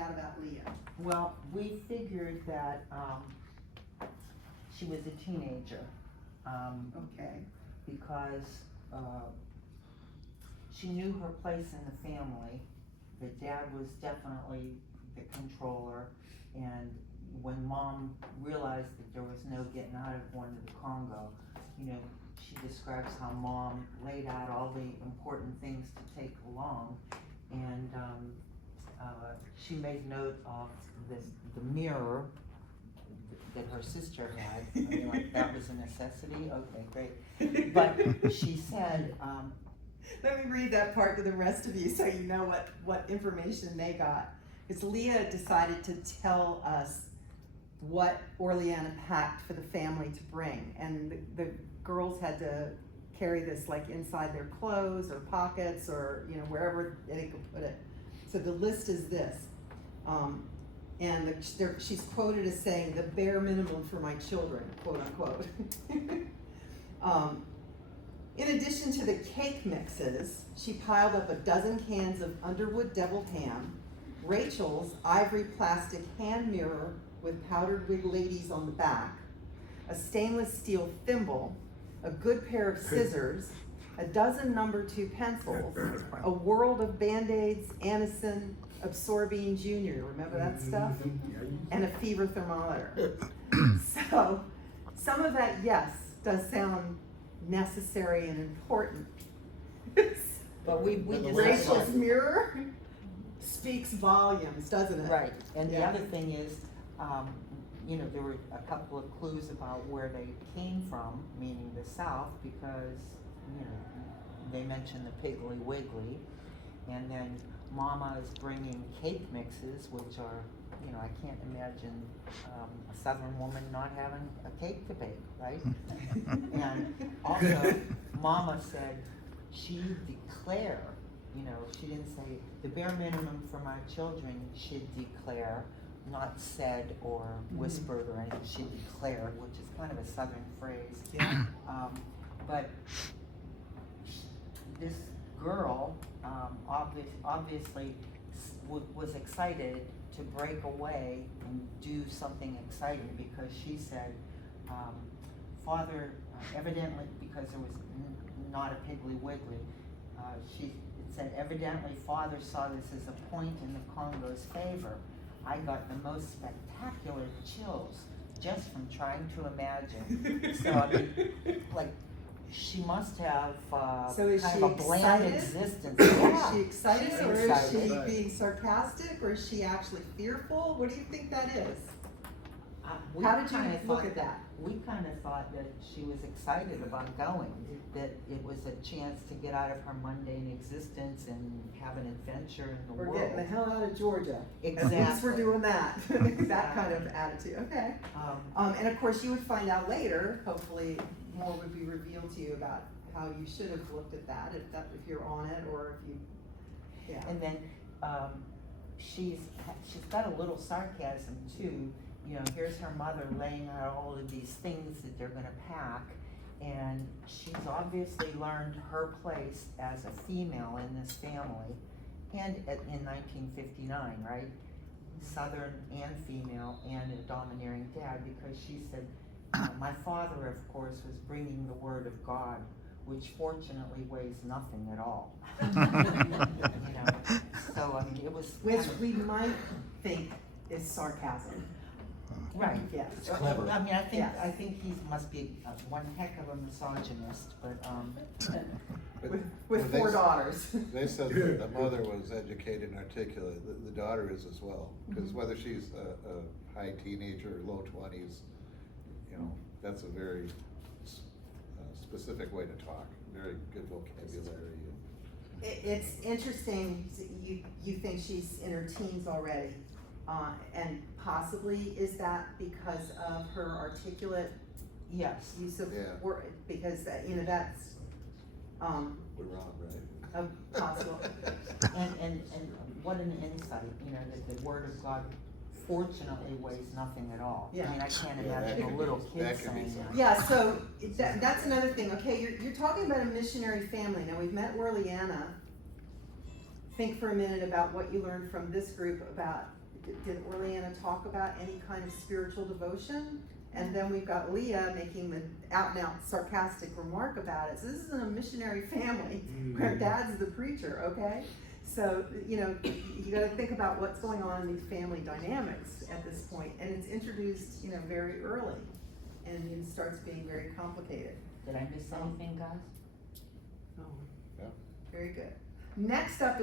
out about Leah? Well, we figured that, she was a teenager, Okay. because, she knew her place in the family. The dad was definitely the controller, and when mom realized that there was no getting out of going to the Congo, you know, she describes how mom laid out all the important things to take along, and she made note of the mirror that her sister had. I mean, like, that was a necessity. Okay, great. But she said, Let me read that part to the rest of you so you know what information they got. Because Leah decided to tell us what Orleana packed for the family to bring. And the girls had to carry this like inside their clothes or pockets or, you know, wherever they could put it. So the list is this. And she's quoted as saying, the bare minimum for my children, quote unquote. In addition to the cake mixes, she piled up a dozen cans of Underwood deviled ham, Rachel's ivory plastic hand mirror with powdered wig ladies on the back, a stainless steel thimble, a good pair of scissors, a dozen number 2 pencils, a world of Band-Aids, Anacin, Absorbine Junior, remember that stuff? And a fever thermometer. So, some of that, yes, does sound necessary and important. but we Rachel's mirror speaks volumes, doesn't it? right, and the Yeah. other thing is, you know, there were a couple of clues about where they came from, meaning the South, because, you know, they mentioned the Piggly Wiggly, and then Mama is bringing cake mixes, which are, you know, I can't imagine a Southern woman not having a cake to bake, right? And also, Mama said she declare, you know, she didn't say the bare minimum for my children should declare, not said or whispered or anything, she declared, which is kind of a Southern phrase. Yeah. But this girl obviously was excited to break away and do something exciting, because she said, Father, evidently, because there was not a Piggly Wiggly, it said, evidently Father saw this as a point in the Congo's favor. I got the most spectacular chills just from trying to imagine. So, I mean, like, she must have So is kind she of a bland excited? existence. Is Yeah, she excited, she's or excited. is she being sarcastic, or is she actually fearful? What do you think that is? We How did you kinda look thought- at that? We kind of thought that she was excited about going, that it was a chance to get out of her mundane existence and have an adventure in the We're world. getting the hell out of Georgia. At least Exactly. we're doing that. That kind of attitude. Okay. And of course, you would find out later. Hopefully, more would be revealed to you about how you should have looked at that, if you're on it, or if you. Yeah. And then she's got a little sarcasm too. You know, here's her mother laying out all of these things that they're gonna pack, and she's obviously learned her place as a female in this family, and in 1959, right? Southern and female and a domineering dad, because she said, my father, of course, was bringing the word of God, which fortunately weighs nothing at all. You know, so I mean, it was Which kind of, we might think is sarcasm. right. Yes. It's clever. I mean, Yes. I think he must be one heck of a misogynist, but With Well, they 4 s- daughters. They said that the mother was educated and articulate, the daughter is as well, because whether she's a high teenager or low 20s, you know, that's a very specific way to talk, very good vocabulary. It's interesting, you think she's in her teens already, and possibly is that because of her articulate yes. use of Yeah. word, because, you know, that's, We're wrong, right? possible. And what an insight, you know, that the word of God fortunately weighs nothing at all. Yeah. I mean, I can't Yeah, that imagine a could little be- kid that could be saying that. something. Yeah, so that's another thing. Okay, you're talking about a missionary family. Now, we've met Orleana. Think for a minute about what you learned from this group about did Orleana talk about any kind of spiritual devotion? And then we've got Leah making the out and out sarcastic remark about it. So this isn't a missionary family where dad's the preacher, okay? So, you know, you gotta think about what's going on in these family dynamics at this point, and it's introduced, you know, very early, and it starts being very complicated. Did I miss anything, guys? Oh. Yeah. Very good. Next up is